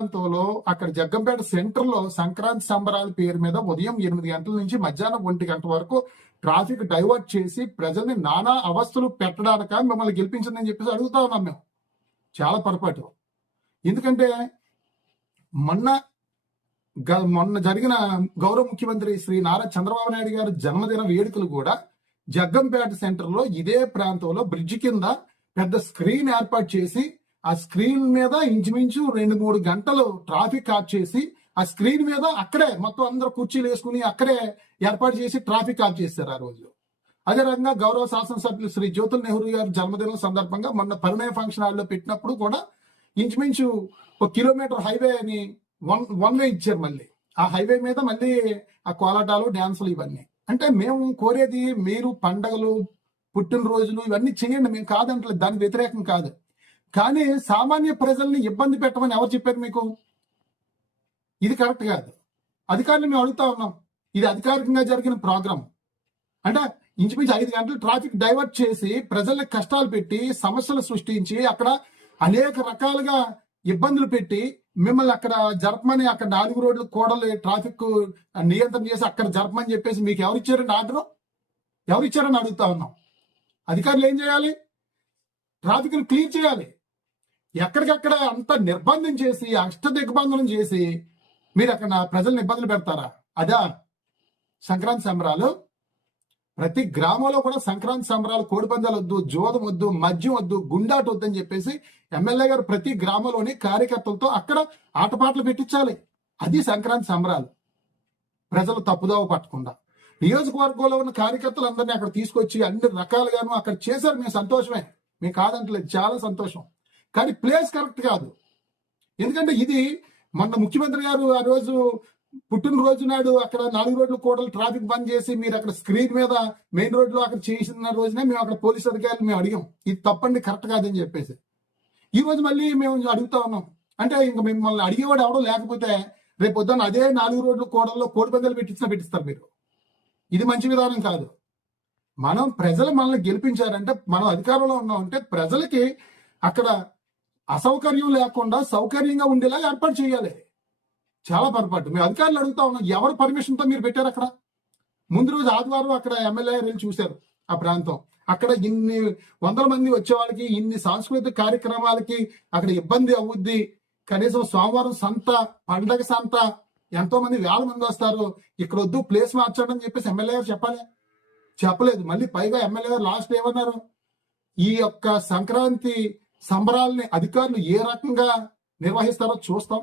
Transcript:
ప్రాంతంలో అక్కడ జగ్గంపేట సెంటర్ లో సంక్రాంతి సంబరాల పేరు మీద ఉదయం 8 గంటల నుంచి మధ్యాహ్నం 1 గంట వరకు ట్రాఫిక్ డైవర్ట్ చేసి ప్రజల్ని నానా అవస్థలు పెట్టడానిక మిమ్మల్ని గెలిపించిందని చెప్పేసి అడుగుతా ఉన్నాం మేము. చాలా పొరపాటు. ఎందుకంటే మొన్న జరిగిన గౌరవ ముఖ్యమంత్రి శ్రీ నారా చంద్రబాబు నాయుడు గారి జన్మదిన వేడుకలు కూడా జగ్గంపేట సెంటర్ లో ఇదే ప్రాంతంలో బ్రిడ్జ్ కింద పెద్ద స్క్రీన్ ఏర్పాటు చేసి ఆ స్క్రీన్ మీద ఇంచుమించు 2-3 గంటలు ట్రాఫిక్ ఆఫ్ చేసి ఆ స్క్రీన్ మీద అక్కడే మొత్తం అందరూ కుర్చీలు వేసుకుని అక్కడే ఏర్పాటు చేసి ట్రాఫిక్ ఆఫ్ చేశారు ఆ రోజు. అదే రకంగా గౌరవ శాసనసభ్యులు శ్రీ జ్యోతుల్ నెహ్రూ గారి జన్మదినం సందర్భంగా మొన్న పరిణయ ఫంక్షన్ హాల్లో పెట్టినప్పుడు కూడా ఇంచుమించు 1 కిలోమీటర్ హైవే అని వన్ వే ఇచ్చారు. మళ్ళీ ఆ హైవే మీద మళ్ళీ ఆ కోలాటాలు డ్యాన్సులు ఇవన్నీ. అంటే మేము కోరేది మీరు పండగలు పుట్టినరోజులు ఇవన్నీ చేయండి, మేము కాదంటలేదు, దానికి వ్యతిరేకం కాదు. కానీ సామాన్య ప్రజల్ని ఇబ్బంది పెట్టమని ఎవరు చెప్పారు మీకు? ఇది కరెక్ట్ కాదు. అధికారులు మేము అడుగుతా ఉన్నాం. ఇది అధికారికంగా జరిగిన ప్రోగ్రాం అంటే ఇంచుమించు 5 గంటలు ట్రాఫిక్ డైవర్ట్ చేసి ప్రజలకు కష్టాలు పెట్టి సమస్యలు సృష్టించి అక్కడ అనేక రకాలుగా ఇబ్బందులు పెట్టి మిమ్మల్ని అక్కడ జరపమని అక్కడ 4 రోడ్లు కూడలు ట్రాఫిక్ నియంత్రణ చేసి అక్కడ జరపమని చెప్పేసి మీకు ఎవరిచ్చారండి ఆర్డర్? ఎవరిచ్చారని అడుగుతా ఉన్నాం. అధికారులు ఏం చేయాలి? ట్రాఫిక్ క్లియర్ చేయాలి. ఎక్కడికక్కడ అంత నిర్బంధం చేసి అష్ట దిగ్బంధనం చేసి మీరు అక్కడ ప్రజల్ని ఇబ్బందులు పెడతారా? అదా సంక్రాంతి సంబరాలు? ప్రతి గ్రామంలో కూడా సంక్రాంతి సంబరాలు, కోడిపందాలు వద్దు, జోదం వద్దు, మద్యం వద్దు, గుండాటు వద్దు అని చెప్పేసి ఎమ్మెల్యే గారు ప్రతి గ్రామంలోని కార్యకర్తలతో అక్కడ ఆటపాటలు పెట్టించాలి. అది సంక్రాంతి సంబరాలు. ప్రజలు తప్పుదోవ పట్టకుండా నియోజకవర్గంలో ఉన్న కార్యకర్తలందరినీ అక్కడ తీసుకొచ్చి అన్ని రకాలుగాను అక్కడ చేశారు. మేము సంతోషమే, మేము కాదంటలేదు, చాలా సంతోషం. కానీ ప్లేస్ కరెక్ట్ కాదు. ఎందుకంటే ఇది మొన్న ముఖ్యమంత్రి గారు ఆ రోజు పుట్టినరోజు నాడు అక్కడ 4 రోడ్లు కూడలు ట్రాఫిక్ బంద్ చేసి మీరు అక్కడ స్క్రీన్ మీద మెయిన్ రోడ్లో అక్కడ చేసిన రోజునే మేము అక్కడ పోలీసు అధికారులు మేము అడిగాం, ఇది తప్పండి, కరెక్ట్ కాదని చెప్పేసి. ఈ రోజు మళ్ళీ మేము అడుగుతా ఉన్నాం. అంటే ఇంకా మిమ్మల్ని అడిగేవాడు ఎవడో లేకపోతే రేపు పొద్దున్న అదే 4 రోడ్లు కూడల్లో కోడిపందాలు పెట్టిస్తారు మీరు. ఇది మంచి విధానం కాదు. మనం ప్రజలు మనల్ని గెలిపించారంటే మనం అధికారంలో ఉన్నామంటే ప్రజలకి అక్కడ అసౌకర్యం లేకుండా సౌకర్యంగా ఉండేలా ఏర్పాటు చేయాలి. చాలా పొరపాటు. మేము అధికారులు అడుగుతా ఉన్నాం, ఎవరు పర్మిషన్తో మీరు పెట్టారు? అక్కడ ముందు రోజు ఆదివారం అక్కడ ఎమ్మెల్యే వెళ్ళి చూశారు ఆ ప్రాంతం. అక్కడ ఇన్ని 100 మంది వచ్చే వాళ్ళకి ఇన్ని సాంస్కృతిక కార్యక్రమాలకి అక్కడ ఇబ్బంది అవుద్ది. కనీసం సోమవారం సంత, పండగ సంత, ఎంతో మంది 1000 మంది వస్తారు, ఇక్కడ వద్దు, ప్లేస్ మార్చండి అని చెప్పేసి ఎమ్మెల్యే గారు చెప్పాలి. చెప్పలేదు. మళ్ళీ పైగా ఎమ్మెల్యే గారు లాస్ట్ ఏమన్నారు? ఈ యొక్క సంక్రాంతి సంబరాలని అధికారులు ఏ రకంగా నిర్వహిస్తారో చూస్తాం.